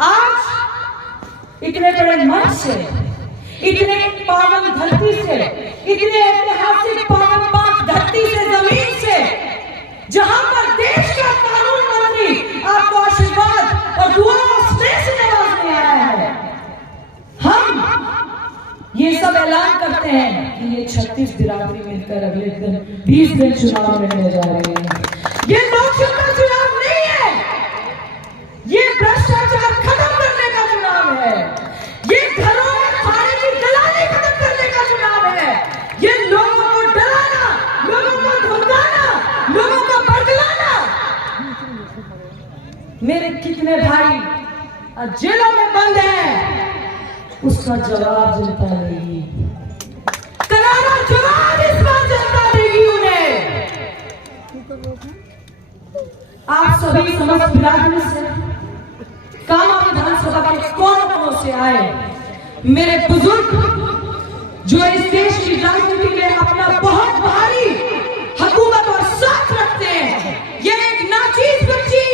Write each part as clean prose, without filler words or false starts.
आज इतने बड़े मंच से, इतने पावन धरती से, इतने ऐतिहासिक पावन पाक धरती से, जमीन से, जहां पर देश का कानून मंत्री आपको आशीर्वाद और दुआ और स्नेह से नवाजने आया है, हम ये सब ऐलान करते हैं कि ये 36 बिरादरी मिलकर अगले दिन 20 दिन चुनाव लड़ने जा रहे हैं। ये लोकसभा चुनाव नहीं है, ये भ्रष्टाचार खत्म करने का चुनाव है, ये घरों में खाने की दलाली खत्म करने का चुनाव है, ये लोगों को डराना, लोगों को धमकाना, लोगों को बरगलाना। मेरे कितने भाई जेलों में बंद हैं, उसका जवाब जनता देगी, करारा जवाब इस बार जनता देगी उन्हें। आप सभी समस्त बिरादरी से, कामा विधानसभा के कोनों से आए मेरे बुजुर्ग, जो इस देश की राजनीति में अपना बहुत भारी हुकूमत और साथ रखते हैं, ये एक नाचीज बच्ची,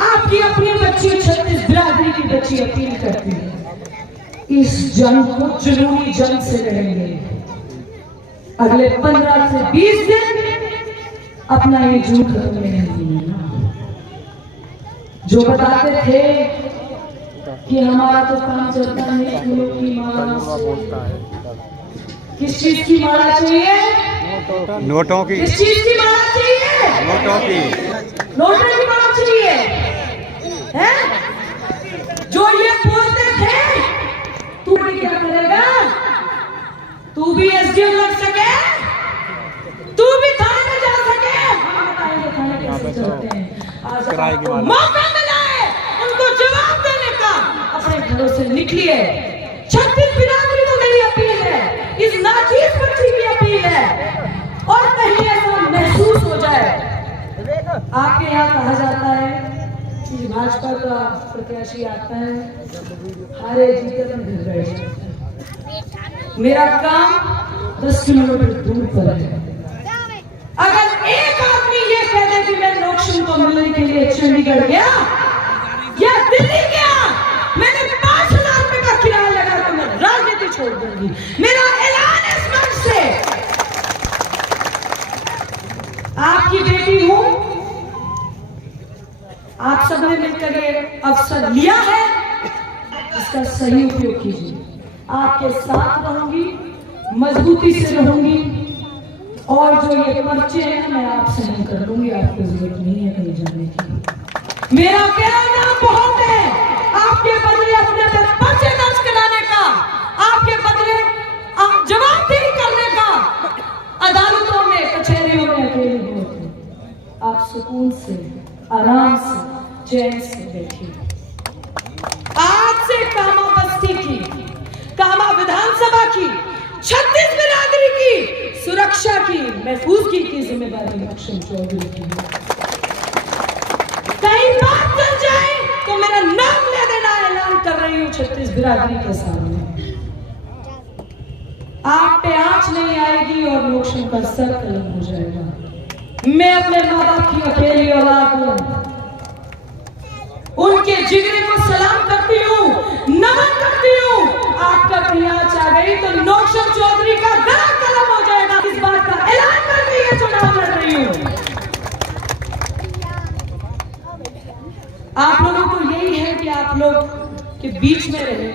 आपकी अपनी बच्ची 36 बिरादरी की बच्ची अपील करती है, इस जंग को जुनूनी जंग से लड़ेंगे। अगले 15 से 20 दिन अपना ये जून खत्म नहीं होगा। जो बताते थे कि हमारा तो काम चलता है फूलों की माला से, किस चीज की माला चाहिए? नोटों की। किस चीज की माला चाहिए? नोटों की। नोटों की माला चाहिए, हैं? जो ये बोलते थे, तू भी क्या करेगा? तू भी एसडीएम लग सके, तू भी थाने में जा सके, हम बताएंगे थाने कैसे चलते हैं। आज आपको मौका मिला है उनको जवाब देने का, अपने घरों से निकलिए। 36 बिरादरी को मेरी अपील है, इस नाचीज बच्ची की अपील है, और कहीं ऐसा महसूस हो जाए। आपके यहाँ कहा जाता है कि भाजपा का प्रत्याशी आता है, हारे जीते तो घर बैठ जाते हैं। मेरा काम 10 किलोमीटर दूर पर है। अगर एक आदमी ये कह दे कि मैं लोकसभा को मिलने के लिए चंडीगढ़ गया या दिल्ली गया, मैंने 5,000 रुपए का किराया लगा कर मैं राजनीति छोड़ दूंगी। मेरा ऐलान है इस मंच से, आपकी बेटी हूं, आप सबने मिलकर ये अवसर लिया है, इसका सही उपयोग कीजिए। आपके साथ रहूंगी, मजबूती से रहूंगी, और जो ये पर्चे हैं मैं आपसे नहीं कर लूंगी, आपको जरूरत नहीं है कहीं जाने की। मेरा कहना बहुत है, आपके बदले अपने पे पर्चे दर्ज कराने का, आपके बदले जवाबदेही करने का, अदालतों में, कचहरियों में अकेले होते, आप सुकून से, आराम से, चैन से बैठिए। आज से कामा बस्ती की, कामा विधानसभा की, 36 बिरादरी की सुरक्षा की, महफूजगी की जिम्मेदारी लक्ष्मण चौधरी की है। कहीं बात चल जाए तो मेरा नाम ले देना, ऐलान कर रही हूँ 36 बिरादरी के सामने। आप पे आंच नहीं आएगी और लोकसभा का सर कलम हो जाएगा। मैं अपने माँ बाप की अकेली औलाद हूं, उनके जिगरे को सलाम करती हूँ, नमन करती हूँ। आपका आंच आ गई तो नौशाद चौधरी का गला कलम हो जाएगा। इस बात का ऐलान करके ये चुनाव लड़ रही हूँ। आप लोगों को यही है कि आप लोग के बीच में रहे,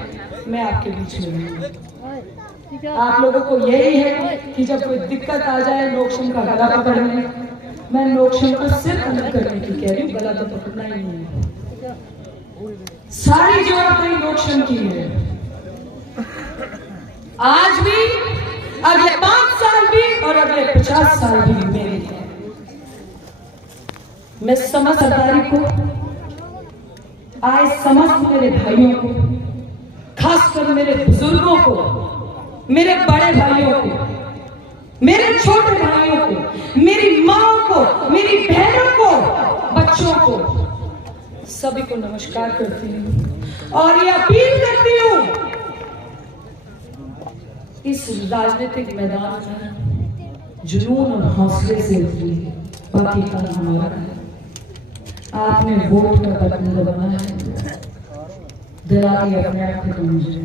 मैं आपके बीच में रहूं। आप लोगों को यही है कि जब कोई दिक्कत आ जाए नोक्शम का गला पकड़ने, मैं नोक्शम को सिर्फ अलग करने की कह रही हूँ, गला तो पकड़ना ही नहीं है। सारी जवाबदारी नोक्शम की है, आज भी, अगले 5 साल भी और अगले 50 साल भी मेरी है। मैं समस्त सरदारी को, आए समस्त मेरे भाइयों को, खासकर मेरे बुजुर्गों को, मेरे बड़े भाइयों को, मेरे छोटे भाइयों को, मेरी माँ को, मेरी बहनों को, बच्चों को, सभी को नमस्कार करती हूँ और ये अपील करती हूँ, इस राजनीतिक मैदान में जुनून और हौसले से उतरिए, बाकी काम हमारा है। आपने वोट का बटन दबाना है, दिलाती अपने आप को तुम मुझे।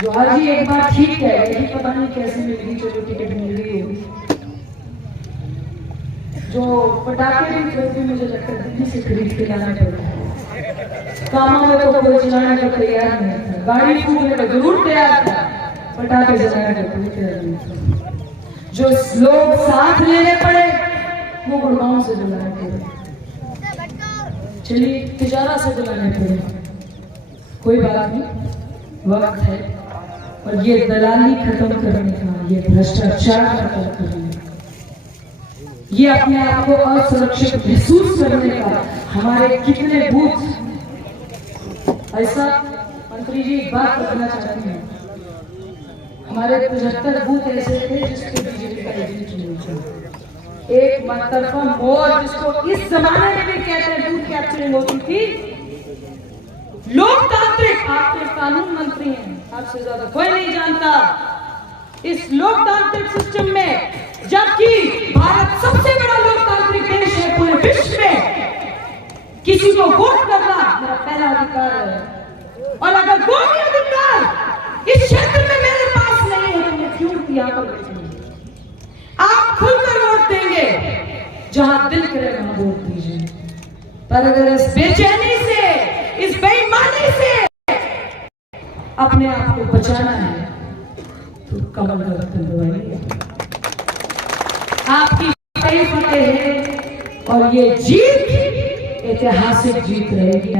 जो आज ही एक बार ठीक है, यही पता नहीं कैसे मिल गई, चलो टिकट मिल गई होगी। जो पटाखे भी फिर भी मुझे लगता है दिल्ली से खरीद के लाना पड़ता है। कामों में तो कोई चलाने को तैयार नहीं था, गाड़ी फूकने को जरूर तैयार था, पटाखे जलाने को कोई तैयार नहीं था। जो लोग साथ लेने पड़े वो गुड़गांव से बुलाने पड़े, चलिए तिजारा से बुलाने पड़े, कोई बात नहीं, वक्त है। और ये दलाली खत्म करने का, ये भ्रष्टाचार खत्म करने का, ये अपने आप को असुरक्षित महसूस करने का हमारे कितने बूथ। ऐसा मंत्री जी एक बात बताना चाहती हूँ, हमारे 75 बूथ ऐसे थे जिसको बीजेपी का एजेंट नहीं था। एक मतरफा मोर, जिसको इस जमाने में भी कहते हैं बूथ कैप्चरिंग होती थी, लोकतांत्रिक। आप तो कानून मंत्री हैं, आपसे ज्यादा कोई नहीं जानता इस लोकतांत्रिक सिस्टम में, जबकि भारत सबसे बड़ा लोकतांत्रिक देश है पूरे विश्व में। किसी को वोट करना मेरा पहला अधिकार है, और अगर वो भी अधिकार इस क्षेत्र में मेरे पास नहीं है तो मैं क्यों यहाँ पर बैठूंगी? आप खुलकर वोट देंगे, जहां दिल करे वहां वोट दीजिए, पर अगर इस बेचैनी से, इस बेईमानी से अपने आप को बचाना है तो कमल का बटन दबाइए। आपकी कई फतेह है और ये जीत ऐतिहासिक जीत रहेगी।